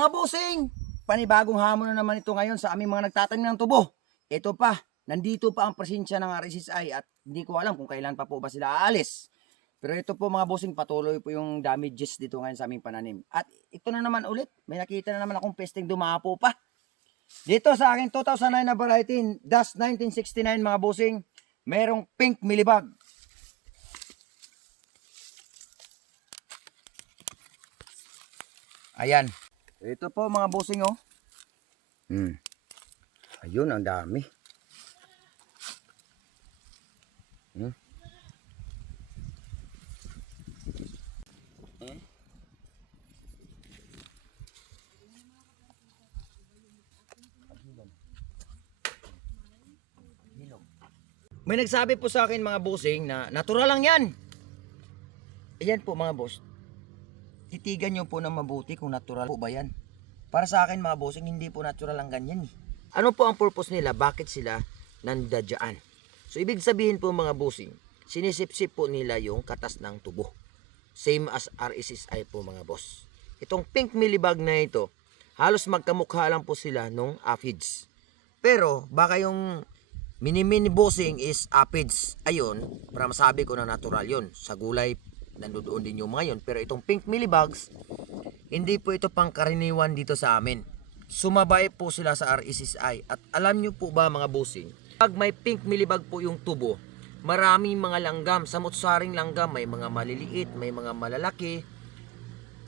Mga bossing, panibagong hamon na naman ito ngayon sa aming mga nagtatanim ng tubo. Ito pa, nandito pa ang presensya ng RSSI at hindi ko alam kung kailan pa po ba sila aalis. Pero ito po mga bossing, patuloy po yung damages dito ngayon sa aming pananim. At ito na naman ulit, may nakita na naman akong pesting dumapo pa. Dito sa aking 2009 na variety, DAS 1969 mga bossing, merong pink millibug. Ayan. Ito po mga bossing oh. Ayun, ang dami. May nagsabi po sa akin mga bossing na natural lang yan. Ayan po mga boss. Titigan nyo po na mabuti kung natural po ba yan. Para sa akin mga bossing, hindi po natural ang ganyan eh. Ano po ang purpose nila? Bakit sila nandadyan? So ibig sabihin po mga bossing, sinisip-sip po nila yung katas ng tubo. Same as RSSI po mga boss. Itong pink millibug na ito, halos magkamukha lang po sila nung aphids. Pero baka yung mini bossing is aphids. Ayun, para masabi ko na natural yun. Sa gulay, nandoon din yung mga yun. Pero itong pink millibugs, hindi po ito pangkaraniwan dito sa amin. Sumabay po sila sa RSSI. At alam nyo po ba mga bossing, pag may pink millibug po yung tubo, maraming mga langgam. Samot-saring langgam, may mga maliliit, may mga malalaki.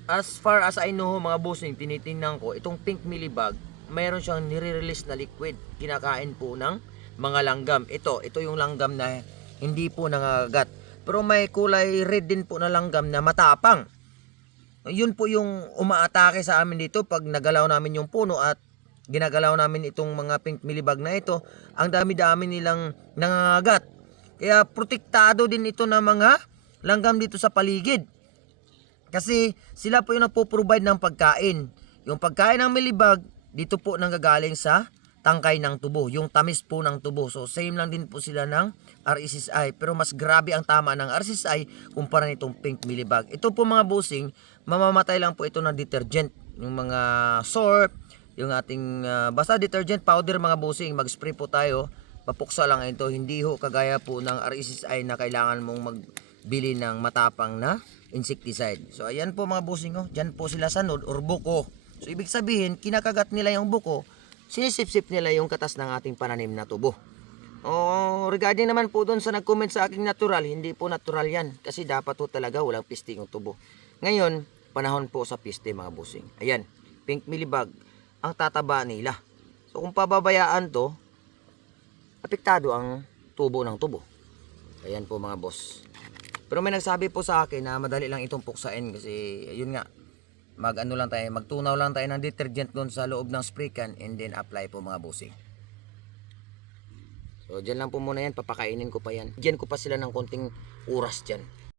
As far as I know mga bossing, tinitingnan ko, itong pink millibug, mayroon siyang nire-release na liquid. Kinakain po ng mga langgam. Ito yung langgam na hindi po nangagat. Pero may kulay red din po na langgam na matapang. Yun po yung umaatake sa amin dito pag nagalaw namin yung puno at ginagalaw namin itong mga pink millibug na ito. Ang dami-dami nilang nangangagat. Kaya protektado din ito ng mga langgam dito sa paligid. Kasi sila po yung nagpo-provide ng pagkain. Yung pagkain ng millibug, dito po nanggagaling sa tangkay ng tubo, yung tamis po ng tubo. So same lang din po sila ng RSSI, pero mas grabe ang tama ng RSSI kumpara nitong pink millibug. Ito po mga bossing, mamamatay lang po ito ng detergent, yung mga soap, yung ating basta detergent powder mga bossing, mag-spray po tayo, papuksa lang ito, hindi ho kagaya po ng RSSI na kailangan mong magbili ng matapang na insecticide. So ayan po mga bossing, oh, dyan po sila sa node or buko. So ibig sabihin, kinakagat nila yung buko, sinisip-sip nila yung katas ng ating pananim na tubo. Regarding naman po doon sa nag-comment sa aking natural, hindi po natural yan. Kasi dapat po talaga walang piste yung tubo. Ngayon, panahon po sa piste mga bossing. Ayan, pink millibug, ang tataba nila. So kung pababayaan to, apektado ang tubo ng tubo. Ayan po mga boss. Pero may nagsabi po sa akin na madali lang itong puksain kasi yun nga, magtunaw lang tayo ng detergent doon sa loob ng spray can and then apply po mga bossing. So dyan lang po muna yan, papakainin ko pa yan. Diyan ko pa sila ng konting oras dyan.